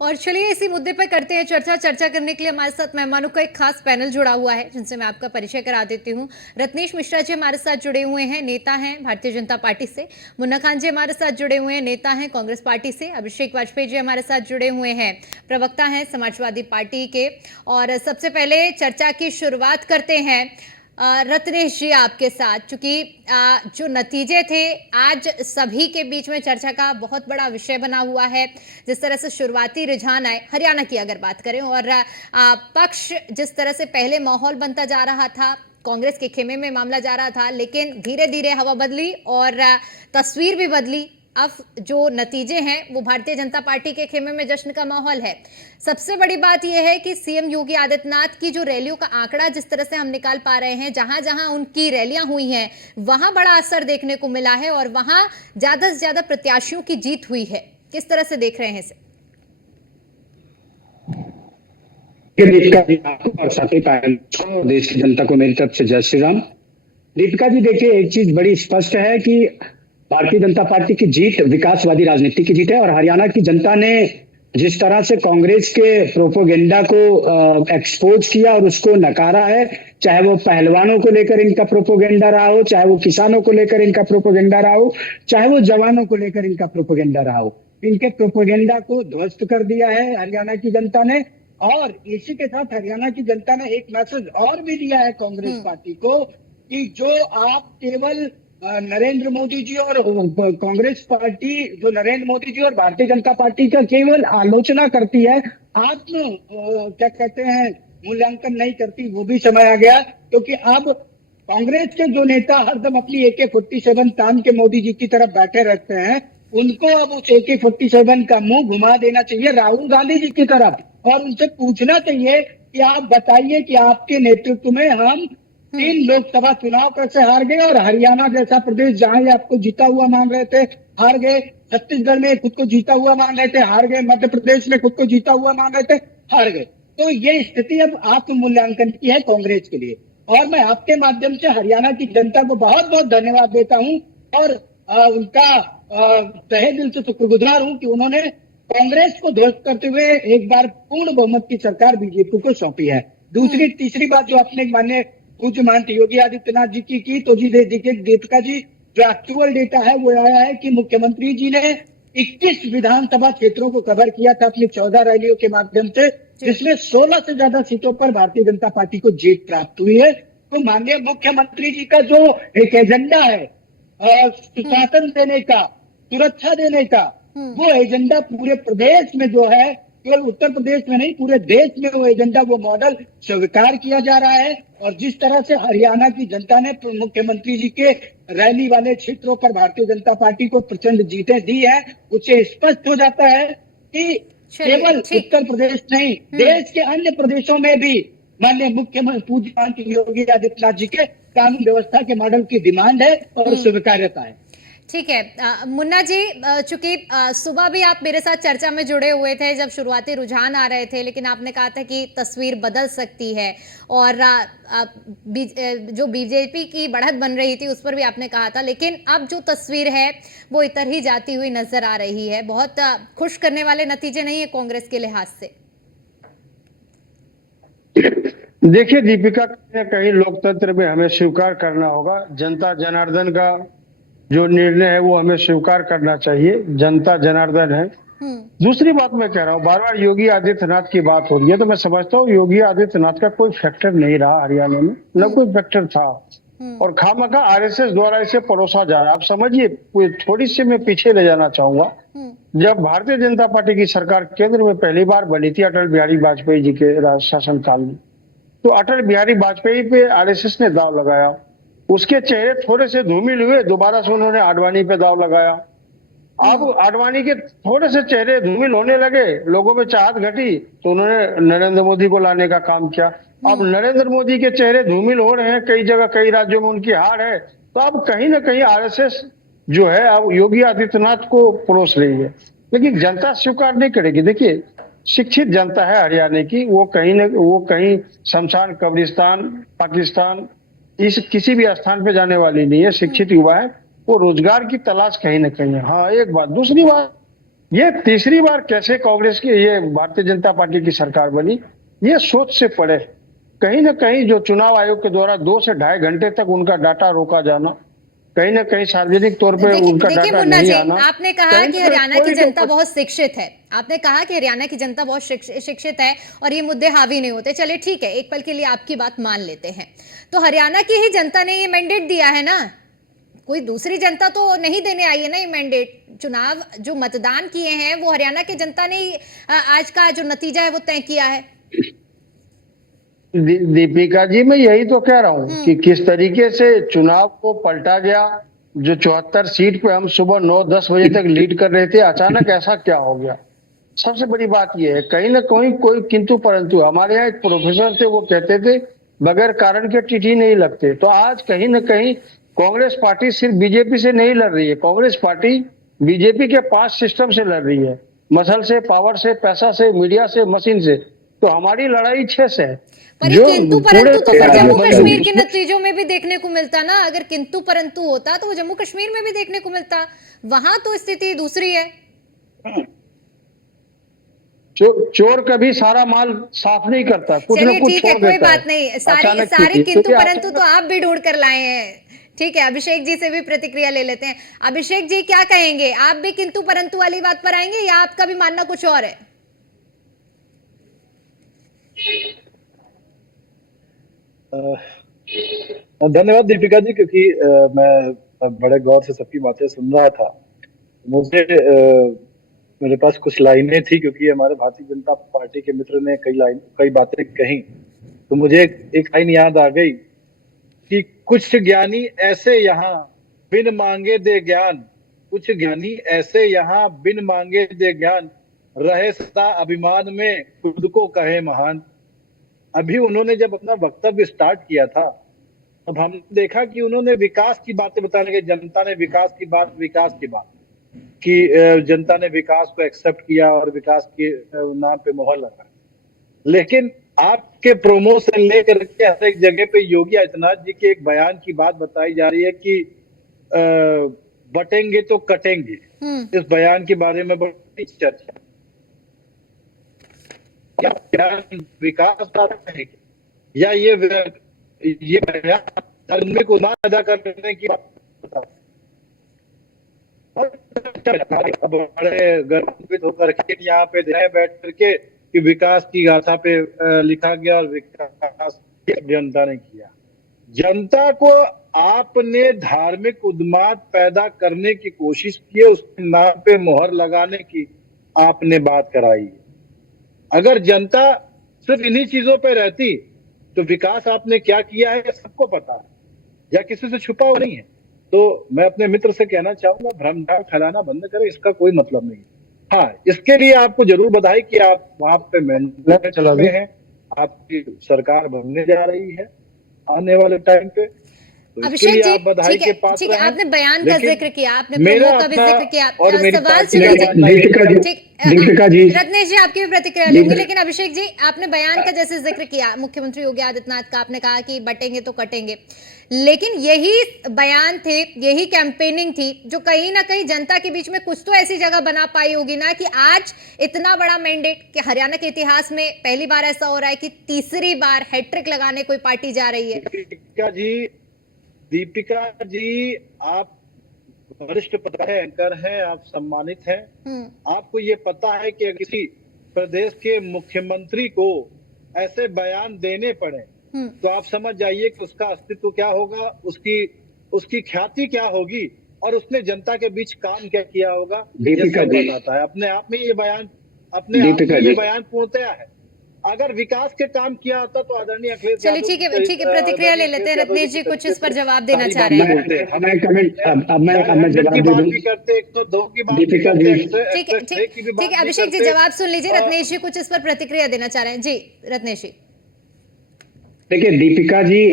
और चलिए इसी मुद्दे पर करते हैं चर्चा करने के लिए हमारे साथ मेहमानों का एक खास पैनल जुड़ा हुआ है जिनसे मैं आपका परिचय करा देती हूँ। रत्नेश मिश्रा जी हमारे साथ जुड़े हुए हैं, नेता हैं भारतीय जनता पार्टी से। मुन्ना खान जी हमारे साथ जुड़े हुए हैं, नेता हैं कांग्रेस पार्टी से। अभिषेक वाजपेयी जी हमारे साथ जुड़े हुए हैं, प्रवक्ता हैं समाजवादी पार्टी के। और सबसे पहले चर्चा की शुरुआत करते हैं रत्नेश जी आपके साथ, चूंकि जो नतीजे थे आज सभी के बीच में चर्चा का बहुत बड़ा विषय बना हुआ है। जिस तरह से शुरुआती रुझान आए हरियाणा की अगर बात करें, और पक्ष जिस तरह से पहले माहौल बनता जा रहा था, कांग्रेस के खेमे में मामला जा रहा था, लेकिन धीरे धीरे हवा बदली और तस्वीर भी बदली। अब जो नतीजे हैं वो भारतीय जनता पार्टी के खेमे में जश्न का माहौल है। सबसे बड़ी बात यह है कि सीएम योगी आदित्यनाथ की जो रैलियों का आंकड़ा जिस तरह से हम निकाल पा रहे हैं, जहां जहां उनकी रैलियां हुई हैं वहां बड़ा असर देखने को मिला है और वहां ज्यादा से ज्यादा प्रत्याशियों की जीत हुई है। किस तरह से देख रहे हैं इसे? दीपिका जी आपको और साथी पैनल को, देश की जनता को मेरी तरफ से जय श्री राम। दीपिका जी देखिए, एक चीज बड़ी स्पष्ट है कि भारतीय जनता पार्टी की जीत विकासवादी राजनीति की जीत है और हरियाणा की जनता ने जिस तरह से कांग्रेस के प्रोपोगेंडा को एक्सपोज किया और उसको नकारा है, चाहे वो पहलवानों को लेकर इनका प्रोपोगेंडा रहा हो, चाहे वो किसानों को लेकर इनका प्रोपोगेंडा रहा हो, चाहे वो जवानों को लेकर इनका प्रोपोगेंडा रहा हो, इनके प्रोपोगेंडा को ध्वस्त कर दिया है हरियाणा की जनता ने। और इसी के साथ हरियाणा की जनता ने एक मैसेज और भी दिया है कांग्रेस पार्टी को कि जो आप केवल नरेंद्र मोदी जी और कांग्रेस पार्टी, जो नरेंद्र मोदी जी और भारतीय जनता पार्टी का केवल आलोचना करती है, आत्म क्या कहते हैं मूल्यांकन नहीं करती, वो भी समय आ गया। क्योंकि अब कांग्रेस के जो नेता हरदम अपनी AK-47 तान के मोदी जी की तरफ बैठे रहते हैं, उनको अब उस AK-47 का मुंह घुमा देना चाहिए राहुल गांधी जी की तरफ और उनसे पूछना चाहिए कि आप बताइए कि आपके नेतृत्व में हम 3 लोकसभा चुनाव कैसे हार गए और हरियाणा जैसा प्रदेश जहां ये आपको जीता हुआ मान रहे थे हार गए, छत्तीसगढ़ में खुद को जीता हुआ मान रहे थे हार गए, मध्य प्रदेश में खुद को जीता हुआ मान रहे थे हार गए। तो ये स्थिति अब आत्म मूल्यांकन की है कांग्रेस के लिए। और मैं आपके माध्यम से हरियाणा की जनता को बहुत बहुत धन्यवाद देता हूं और उनका तहे दिल से शुक्रगुजार हूं कि उन्होंने कांग्रेस को ध्वस्त करते हुए एक बार पूर्ण बहुमत की सरकार बीजेपी को सौंपी है। दूसरी तीसरी बात जो आपने मान्य पूज्य महंत योगी आदित्यनाथ जी की तो जी देखिए दीपिका जी, जो एक्चुअल डेटा है वो आया है कि मुख्यमंत्री जी ने 21 विधानसभा क्षेत्रों को कवर किया था अपनी 14 रैलियों के माध्यम से, जिसमें 16 से ज्यादा सीटों पर भारतीय जनता पार्टी को जीत प्राप्त हुई है। तो माननीय मुख्यमंत्री जी का जो एक एजेंडा है सुशासन देने का, सुरक्षा देने का, वो एजेंडा पूरे प्रदेश में जो है, केवल उत्तर प्रदेश में नहीं पूरे देश में वो एजेंडा, वो मॉडल स्वीकार किया जा रहा है। और जिस तरह से हरियाणा की जनता ने मुख्यमंत्री जी के रैली वाले क्षेत्रों पर भारतीय जनता पार्टी को प्रचंड जीतें दी है, उससे स्पष्ट हो जाता है कि केवल उत्तर प्रदेश नहीं, देश के अन्य प्रदेशों में भी माननीय मुख्यमंत्री पूज्य योगी आदित्यनाथ जी के कानून व्यवस्था के मॉडल की डिमांड है और स्वीकार्यता है। ठीक है मुन्ना जी, चूंकि सुबह भी आप मेरे साथ चर्चा में जुड़े हुए थे जब शुरुआती रुझान आ रहे थे, लेकिन आपने कहा था कि तस्वीर बदल सकती है और जो बीजेपी की बढ़त बन रही थी उस पर भी आपने कहा था, लेकिन अब जो तस्वीर है वो इतर ही जाती हुई नजर आ रही है। बहुत खुश करने वाले नतीजे नहीं है कांग्रेस के लिहाज से। देखिए दीपिका, कहीं लोकतंत्र में हमें स्वीकार करना होगा, जनता जनार्दन का जो निर्णय है वो हमें स्वीकार करना चाहिए। जनता जनार्दन है। दूसरी बात मैं कह रहा हूँ, बार बार योगी आदित्यनाथ की बात हो रही है, तो मैं समझता हूँ योगी आदित्यनाथ का कोई फैक्टर नहीं रहा हरियाणा में, न कोई फैक्टर था और खामखा RSS द्वारा इसे परोसा जा रहा है। आप समझिए, थोड़ी सी मैं पीछे ले जाना चाहूंगा। जब भारतीय जनता पार्टी की सरकार केंद्र में पहली बार बनी थी अटल बिहारी वाजपेयी जी के शासनकाल में, तो अटल बिहारी वाजपेयी पे RSS ने दाव लगाया, उसके चेहरे थोड़े से धूमिल हुए, दोबारा से उन्होंने आडवाणी पे दाव लगाया। अब आडवाणी के थोड़े से चेहरे धूमिल होने लगे, लोगों में चाहत घटी, तो उन्होंने नरेंद्र मोदी को लाने का काम किया। अब नरेंद्र मोदी के चेहरे धूमिल हो रहे हैं, कई जगह कई राज्यों में उनकी हार है, तो अब कहीं ना कहीं RSS जो है अब योगी आदित्यनाथ को परोस रही है, लेकिन जनता स्वीकार नहीं करेगी। देखिए, शिक्षित जनता है हरियाणा की, वो कहीं शमशान, कब्रिस्तान, पाकिस्तान, इस किसी भी स्थान पे जाने वाली नहीं है। शिक्षित युवा है, वो रोजगार की तलाश कहीं ना कहीं है। हाँ, एक बात। दूसरी बात, ये तीसरी बार कैसे कांग्रेस की, ये भारतीय जनता पार्टी की सरकार बनी, ये सोच से परे। कहीं ना कहीं जो चुनाव आयोग के द्वारा 2 से 2.5 घंटे तक उनका डाटा रोका जाना, कहीं ना कहीं सार्वजनिक तौर पे देखिए उनका देखिए डाटा मुन्ना नहीं जी, आना, आपने कहा कहीं कि ना कहीं हरियाणा की कोई जनता ना बहुत शिक्षित है। आपने कहा कि हरियाणा की जनता बहुत शिक्षित है और ये मुद्दे हावी नहीं होते। चलिए ठीक है, एक पल के लिए आपकी बात मान लेते हैं। तो हरियाणा की ही जनता ने ये मैंडेट दिया है ना, कोई दूसरी जनता तो नहीं देने आई है ना ये मैंडेट। चुनाव जो मतदान किए हैं वो हरियाणा की जनता ने ही आज का जो नतीजा है वो तय किया है। दीपिका जी, मैं यही तो कह रहा हूँ कि किस तरीके से चुनाव को पलटा गया। जो 74 सीट पे हम सुबह 9-10 बजे तक लीड कर रहे थे, अचानक ऐसा क्या हो गया। सबसे बड़ी बात यह है, कहीं ना कहीं कोई किंतु परंतु। हमारे यहाँ एक प्रोफेसर थे, वो कहते थे बगैर कारण के टीटी नहीं लगते। तो आज कहीं ना कहीं कांग्रेस पार्टी सिर्फ बीजेपी से नहीं लड़ रही है, कांग्रेस पार्टी बीजेपी के 5 सिस्टम से लड़ रही है, मसल से, पावर से, पैसा से, मीडिया से, मशीन से। तो हमारी लड़ाई 6 से है। पर ये जो किंतु पूरे परंतु तो फिर जम्मू कश्मीर के उसमें नतीजों में भी देखने को मिलता ना। अगर किंतु परंतु होता तो वो जम्मू कश्मीर में भी देखने को मिलता। वहां तो स्थिति दूसरी है। चोर कभी सारा माल साफ नहीं करता, कुछ ना चलिए कुछ ठीक है, छोड़ कोई देता है बात नहीं। सारे अचानक के सारे लिए। तो किंतु ये परंतु तो अचानक आप भी ढूंढ कर लाए हैं। ठीक है, अभिषेक जी से भी प्रतिक्रिया ले लेते हैं। अभिषेक जी क्या कहेंगे, आप भी किंतु परंतु वाली बात पर आएंगे या आपका भी मानना कुछ और है? धन्यवाद दीपिका जी, क्योंकि मैं बड़े गौर से सबकी बातें सुन रहा था। मुझे मेरे पास कुछ लाइनें थी, क्योंकि हमारे भारतीय जनता पार्टी के मित्र ने कई बातें कही, तो मुझे एक लाइन याद आ गई कि कुछ ज्ञानी ऐसे यहाँ बिन मांगे दे ज्ञान, कुछ ज्ञानी ऐसे यहाँ बिन मांगे दे ज्ञान, रहे सदा अभिमान में खुद को कहे महान। अभी उन्होंने जब अपना वक्तव्य स्टार्ट किया था, अब हमने देखा कि उन्होंने विकास की बातें बताने के, जनता ने विकास की बात कि जनता ने विकास को एक्सेप्ट किया और विकास के नाम पे मोहर लगा। लेकिन आपके प्रोमो से लेकर के हर एक जगह पे योगी आदित्यनाथ जी के एक बयान की बात बताई जा रही है कि बटेंगे तो कटेंगे। इस बयान के बारे में बड़ी चर्चा, क्या बयान विकास का है या ये बयान धार्मिक उन्माद अदा करने की बात बता। अब बड़े गर्वित होकर के यहाँ पे बैठ करके कि विकास की गाथा पे लिखा गया और विकास जनता ने किया। जनता को आपने धार्मिक उन्माद पैदा करने की कोशिश की है, उसके नाम पे मोहर लगाने की आपने बात कराई है। अगर जनता सिर्फ इन्हीं चीजों पे रहती तो विकास आपने क्या किया है सबको पता है, या किसी से छुपा हुआ नहीं है। तो मैं अपने मित्र से कहना चाहूंगा, भ्रम फैलाना बंद करें, इसका कोई मतलब नहीं। हाँ, इसके लिए आपको जरूर बधाई कि आप वहां पे मैंडेट में हैं, आपकी सरकार बनने जा रही है आने वाले टाइम पे, तो इसके अभिषेक लिए जी आप बधाई के पात्र ठीक है, हैं। आपने बयान का लेकिन जिक्र किया, आपने मेरा प्रोमो का भी अपना जिक्र किया। और मेरी सवाल पार्टी सुनिए का जी, ठीक दीपिका जी रत्नेश जी आपकी भी प्रतिक्रिया लूंगी, लेकिन अभिषेक जी आपने बयान का जैसे जिक्र किया मुख्यमंत्री योगी आदित्यनाथ का, आपने कहा कि बटेंगे तो कटेंगे, लेकिन यही बयान थे, यही कैंपेनिंग थी जो कहीं ना कहीं जनता के बीच में कुछ तो ऐसी जगह बना पाई होगी ना कि आज इतना बड़ा मैंडेट कि हरियाणा के इतिहास में पहली बार ऐसा हो रहा है कि तीसरी बार हैट्रिक लगाने कोई पार्टी जा रही है। दीपिका जी आप वरिष्ठ पत्रकार एंकर हैं, आप सम्मानित हैं। आपको ये पता है कि अगर किसी प्रदेश के मुख्यमंत्री को ऐसे बयान देने पड़े तो आप समझ जाइए कि उसका अस्तित्व क्या होगा, उसकी ख्याति क्या होगी और उसने जनता के बीच काम क्या किया होगा, ये सब बताता है। अपने आप में ये बयान पूर्णतया है। अगर विकास के काम किया होता तो आदरणीय अखिलेश चलिए ठीक है, प्रतिक्रिया ले लेते हैं। रत्नेश जी कुछ इस पर जवाब देना चाह रहे हैं। मैं जवाब दे दूं। करते 102 की बात ठीक है अभिषेक जी जवाब सुन लीजिए। रत्नेश जी कुछ इस पर प्रतिक्रिया देना चाह रहे हैं। जी रत्नेश जी। देखिए दीपिका जी,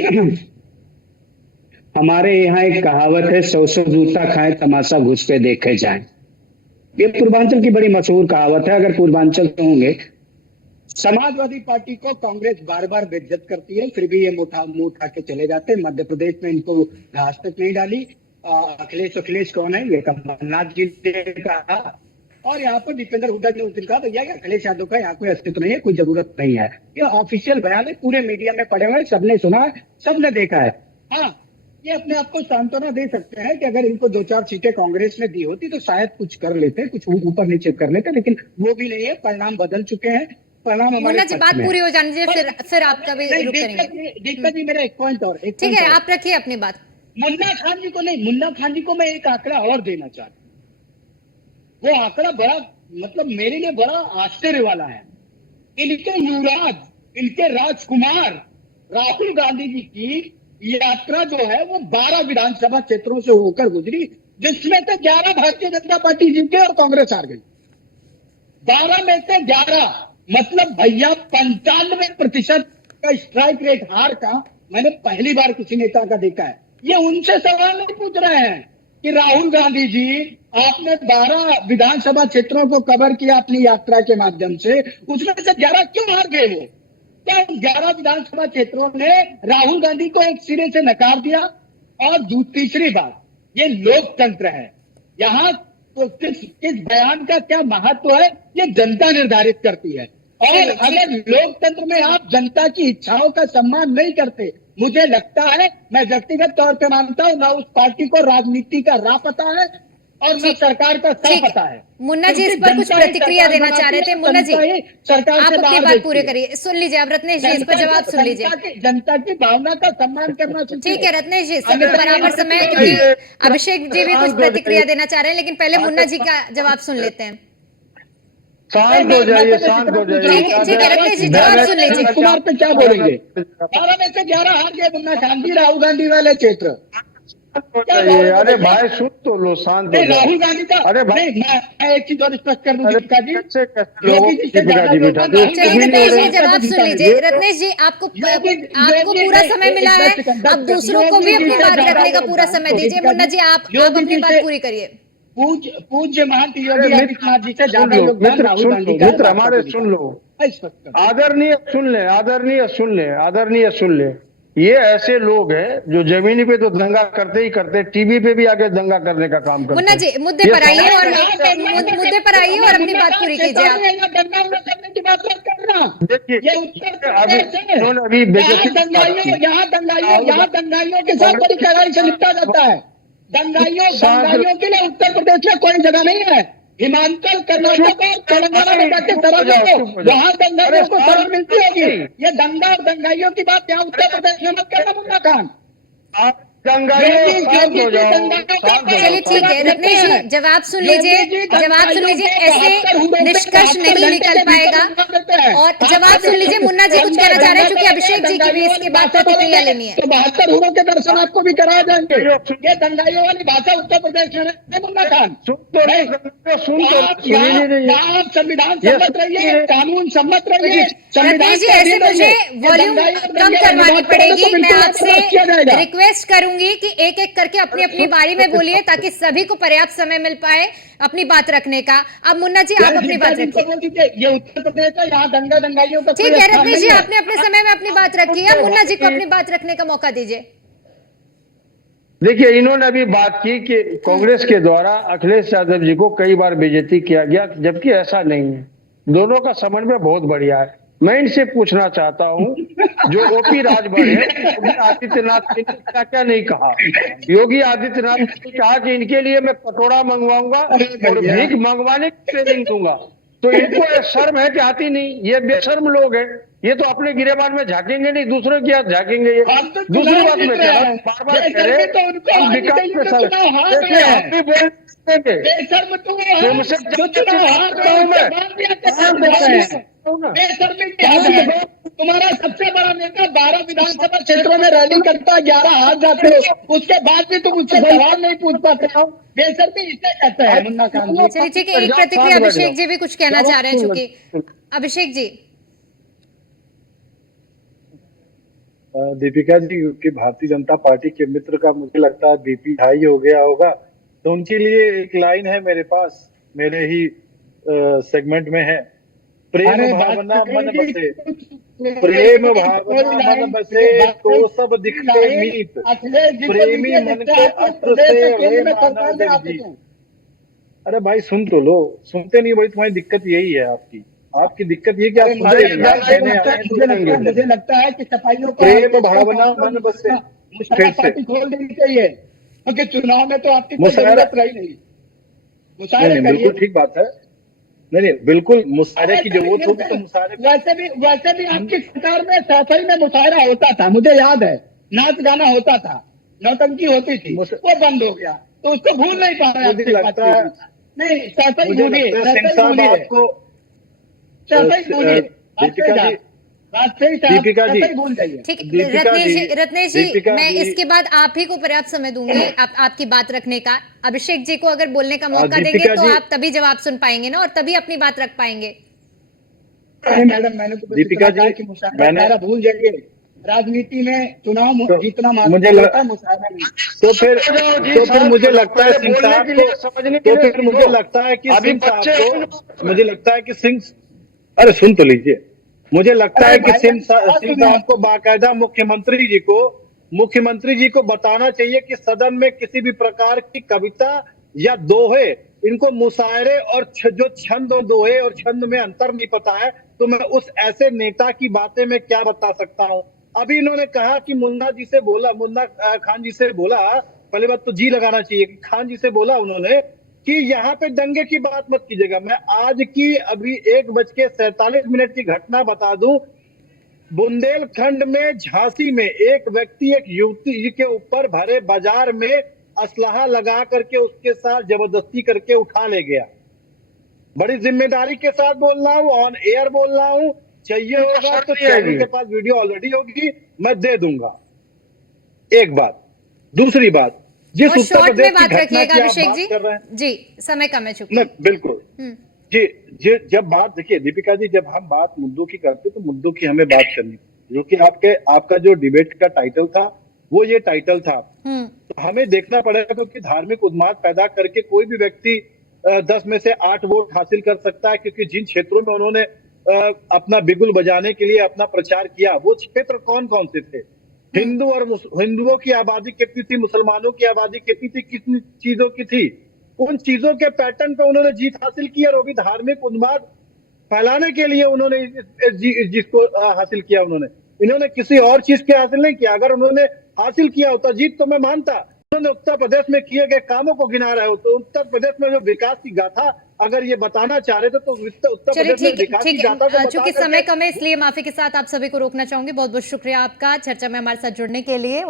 हमारे यहाँ एक कहावत है, 100 जूता खाए तमाशा घुस पे देखे जाए। ये पूर्वांचल की बड़ी मशहूर कहावत है। अगर पूर्वांचल से होंगे, समाजवादी पार्टी को कांग्रेस बार बार बेइज्जत करती है, फिर भी ये मुंह उठा के चले जाते हैं। मध्य प्रदेश में इनको घास तक नहीं डाली। अखिलेश कौन है? ये कमलनाथ जी ने कहा और यहाँ पर दीपेंद्र हुड्डा ने उस दिन कहा भैया कि अखिलेश यादव का यहाँ कोई अस्तित्व नहीं है, कोई जरूरत नहीं है। ये ऑफिशियल बयान है, पूरे मीडिया में पड़े हुए हैं, सबने सुना है, सबने देखा है। हाँ, ये अपने आप को सांत्वना दे सकते हैं कि अगर इनको 2-4 सीटें कांग्रेस ने दी होती तो शायद कुछ कर लेते, कुछ ऊपर नीचे कर लेते, लेकिन वो भी नहीं है। परिणाम बदल चुके हैं, परिणाम हमारे मुन्ना जी पक्ष बात में है। पूरी हो जाने दीजिए, फिर आपका भी नहीं, रुक करेंगे। दीपिका जी मेरा एक पॉइंट और, एक ठीक point है, और। आप रखिए अपनी बात। मुन्ना खान जी को नहीं, मुन्ना खान जी को मैं एक आंकड़ा और देना चाहता हूँ। वो आंकड़ा बड़ा, मतलब मेरे लिए बड़ा आश्चर्य वाला है। इनके युवराज, इनके राजकुमार राहुल गांधी जी की यात्रा जो है वो 12 विधानसभा क्षेत्रों से होकर गुजरी, जिसमें से 11 भारतीय जनता पार्टी जीते और कांग्रेस हार गई। 12 में से 11, मतलब भैया 95% का स्ट्राइक रेट हार का मैंने पहली बार किसी नेता का देखा है। ये उनसे सवाल नहीं पूछ रहे हैं कि राहुल गांधी जी आपने 12 विधानसभा क्षेत्रों को कवर किया अपनी यात्रा के माध्यम से, उसमें से 11 क्यों हार गए? वो क्या 11 विधानसभा क्षेत्रों ने राहुल गांधी को एक सिरे से नकार दिया? और तीसरी बात, ये लोकतंत्र है, यहाँ तो किस बयान का क्या महत्व है ये जनता निर्धारित करती है। और अगर लोकतंत्र में आप जनता की इच्छाओं का सम्मान नहीं करते, मुझे लगता है, मैं व्यक्तिगत तौर पे मानता हूं, ना उस पार्टी को राजनीति का राह पता है और न सरकार का सह ठीक पता है। मुन्ना जी इस पर कुछ प्रतिक्रिया देना चाह रहे थे। मुन्ना जी सरकार आप से अपनी बाहर बात पूरी देखती है। करिए, सुन लीजिए। अब रत्नेश जी इस पर जवाब सुन लीजिए। जनता की भावना का सम्मान करना चाहिए। ठीक है रत्नेश जी, सब बराबर समय है, क्योंकि अभिषेक जी भी कुछ प्रतिक्रिया देना चाह रहे हैं, लेकिन पहले मुन्ना जी का जवाब सुन लेते हैं। शांत हो जाइए, शांत हो जाइए। ठीक है रत्नेश जी, जवाब सुन लीजिए। कुमार पे क्या बोलेंगे? 12 में से 11 हार गए मुन्ना खान जी, राहुल गांधी वाले क्षेत्र। अरे भाई सुन तो लो, शांत हो जाओ। राहुल गांधी का, अरे भाई, नहीं, मैं एक चीज और स्पष्ट कर दूं दीपिका जी, लोगों की दीपिका जी बिठा दो। चलिए रत्नेश जी जवाब सुन लीजिए। रत्नेश जी आपको पूरा समय मिला है, अब दूसरों को भी अपनी बात रखने का पूरा समय दीजिए। मुन्ना जी आप अपनी बात पूरी करिए। पूज्य महंत योगी आदित्यनाथ जी से ज्यादा योगदान मित्र राहुल सुन गांधी लो, का है। मित्र हमारे सुन लो, आदरणीय सुन ले, आदरणीय सुन ले, आदरणीय सुन ले। ये ऐसे लोग हैं जो जमीनी पे तो दंगा करते ही करते, टीवी पे भी आके दंगा करने का काम करते हैं। मुन्ना जी मुद्दे पर आइए और मुद्दे पर आइए और अपनी बात पूरी कीजिए आप। देखिए अभी इन्होंने अभी यहाँ दंगाइयों के साथ बड़ी कड़ाई से निपटा जाता है। दंगाइयों के लिए उत्तर प्रदेश में कोई जगह नहीं है। हिमाचल, कर्नाटक और तेलंगाना में जाके सरल हो, वहाँ दंगाइयों को सरल मिलती होगी। ये दंगा और दंगाइयों की बात यहाँ उत्तर प्रदेश में मत करना मुन्ना खान। चलिए ठीक है रत्नेश जी जवाब सुन लीजिए, जवाब सुन लीजिए। ऐसे निष्कर्ष नहीं निकल पाएगा। और जवाब सुन लीजिए, मुन्ना जी कुछ कहना चाह रहे हैं, क्योंकि अभिषेक जी की भी इसके बाद प्रतिक्रिया लेनी है। तो 72 हुरों के दर्शन आपको भी कराया जाएंगे। ये दंगाइयों वाली भाषा उत्तर प्रदेश में नहीं मुन्ना खान। आप संविधान सम्मत रहिए, कानून सम्मत रहिए। रत्नेश जी ऐसे मुझे वॉल्यूम कम करवानी पड़ेगी। मैं आपसे रिक्वेस्ट करूंगी कि एक एक करके अपनी अपनी बारी में बोलिए, ताकि सभी को पर्याप्त समय मिल पाए अपनी बात रखने का। अब मुन्ना जी आप अपनी बात रखिए। ये उत्तर प्रदेश है, यहाँ दंगाइयों का ठीक है रत्नेश जी आपने अपने समय में अपनी बात रखी है, मुन्ना जी को अपनी बात रखने का मौका दीजिए। देखिए इन्होंने अभी बात की कि कांग्रेस के द्वारा अखिलेश यादव जी को कई बार बेइज्जती किया गया, जबकि ऐसा नहीं है। दोनों का समन्वय बहुत बढ़िया है। मैं इनसे पूछना चाहता हूं, जो ओपी राजभर है, योगी आदित्यनाथ ने क्या क्या नहीं कहा। योगी आदित्यनाथ ने कहा कि इनके लिए मैं पटोड़ा मंगवाऊंगा और भीख मंगवाने की ट्रेनिंग दूंगा। तो इनको शर्म है कि आती नहीं? ये बेशर्म लोग हैं। ये तो अपने गिरेबान में झांकेंगे नहीं, दूसरे की हाथ झांकेंगे। ये दूसरी बात में कह रहा हूं, बार बार कह रहे विकास पे सर हम भी बोल तुम्हारा सबसे बड़ा नेता 12 विधानसभा क्षेत्रों में रैली करता है, 11 हार जाते हो, उसके बाद भी तुम उससे सवाल नहीं पूछ पाते हो। बेशर्मी इसे कहते हैं मुन्ना खान जी। चलिए ठीक है, एक प्रतिक्रिया अभिषेक जी भी कुछ कहना चाह रहे हैं, चूंकि अभिषेक जी। दीपिका जी, क्योंकि भारतीय जनता पार्टी के मित्र का मुझे लगता है बीपी हाई हो गया होगा, तो उनके लिए एक लाइन है मेरे पास, मेरे ही सेगमेंट में है। प्रेम भावना मन बसे, प्रेम भावना मन बसे तो सब दिखते मीत, प्रेमी मन के अस्त्र से रे मानव जगजीत। अरे भाई सुन तो लो, सुनते नहीं भाई, तुम्हारी दिक्कत यही है आपकी दिक्कत ये कि आप सुनते नहीं हैं, कहने आए हैं तो सुनेंगे। मुझे लगता है कि सफाइयों का प्रेम भावना मन बसे मुशायरा फिर से पार्टी खोल देनी चाहिए, क्योंकि चुनाव में तो आपकी कोई मुशायरा- जरूरत रही नहीं। मुशायरे नहीं, बिल्कुल करिए। ठीक बात है। नहीं बिल्कुल मुशायरे की जरूरत होगी तो मुशायरे वैसे भी आपकी सरकार में सफाई में मुशायरा होता था, मुझे याद है, नाच गाना होता था, नौटंकी होती थी, वो बंद हो गया, तो उसको भूल नहीं पा रहे। मुझे लगता है नहीं, सफाई मुझे भूलिए, लगता है सिंह सफाई साहब भूलिए, आपको सफाई भूलिए, दीपिका जी दीपिका जी ठीक है दीपिका रत्नेश जी दीपिका मैं जी- इसके बाद आप ही को पर्याप्त समय दूंगी आपकी बात रखने का। अभिषेक जी को अगर बोलने का मौका दीपिका देंगे तो जी- आप तभी जवाब सुन पाएंगे ना, और तभी अपनी बात रख पाएंगे। नहीं मैडम, मैंने तो बस दीपिका इतना कहा जी, कि मुशायरा भूल जाइए। राजनीति में चुनाव तो जीतना मुझे महत्वपूर्ण होता है, मुशायरा नहीं। तो फिर मुझे लगता है सिंह साहब को, तो फिर मुझे लगता है कि अभी सिंह साहब बच्चे को, मुझे लगता है कि सिंह, अरे सुन तो लीजिए, मुझे लगता है कि भाई, सिंह बात सिंह सुनिए। साहब को बाकायदा मुख्यमंत्री जी को बताना चाहिए कि सदन में किसी भी प्रकार की कविता या दोहे, इनको मुशायरे और जो छंद और दोहे और छंद में अंतर नहीं पता है, तो मैं उस ऐसे नेता की बातें में क्या बता सकता हूं। अभी इन्होंने कहा कि मुन्ना खान जी से बोला, पहले बात तो जी लगाना चाहिए कि खान जी से बोला उन्होंने कि यहाँ पे दंगे की बात मत कीजिएगा। मैं आज की अभी 1:47 की घटना बता दूं, बुंदेलखंड में झांसी में एक व्यक्ति एक युवती के ऊपर भरे बाजार में असलहा लगा करके उसके साथ जबरदस्ती करके उठा ले गया। बड़ी जिम्मेदारी के साथ बोल रहा हूँ, ऑन एयर बोल रहा हूँ, चाहिए होगा तो चैनल के पास वीडियो ऑलरेडी होगी, मैं दे दूंगा। एक बात, दूसरी बात, जिस और उत्तर शॉर्ट प्रदेश में की बात घटना रखिएगा की आप अभिषेक बात कर रहे हैं, जी समय कम है चुकी। नहीं बिल्कुल हम्म जी जी, जब बात देखिए दीपिका जी, जब हम बात मुद्दों की करते तो मुद्दों की हमें बात करनी, जो कि आपका जो डिबेट का टाइटल था वो ये टाइटल था। हम्म तो हमें देखना पड़ेगा, क्योंकि धार्मिक उन्माद पैदा करके कोई भी व्यक्ति 10 में से 8 वोट हासिल कर सकता है, क्योंकि जिन क्षेत्रों में उन्होंने अपना बिगुल बजाने के लिए अपना प्रचार किया, वो क्षेत्र कौन कौन से थे, हिंदुओं की आबादी कितनी थी, मुसलमानों की आबादी कितनी थी, कितनी चीजों की थी, उन चीजों के पैटर्न पे उन्होंने जीत हासिल की, और वो भी धार्मिक उन्माद फैलाने के लिए उन्होंने जिसको हासिल किया, इन्होंने किसी और चीज के हासिल नहीं किया। अगर उन्होंने हासिल किया होता जीत तो मैं मानता। उन्होंने उत्तर प्रदेश में किए गए कामों को गिना रहे हो, तो उत्तर प्रदेश में जो विकास की गाथा अगर ये बताना चाह रहे थे तो उत्तर चलिए प्रदेश में ठीक है विकास की ठीक गाथा को है, बता चूंकि करके समय कम है इसलिए माफी के साथ आप सभी को रोकना चाहूंगी। बहुत बहुत शुक्रिया आपका चर्चा में हमारे साथ जुड़ने के लिए।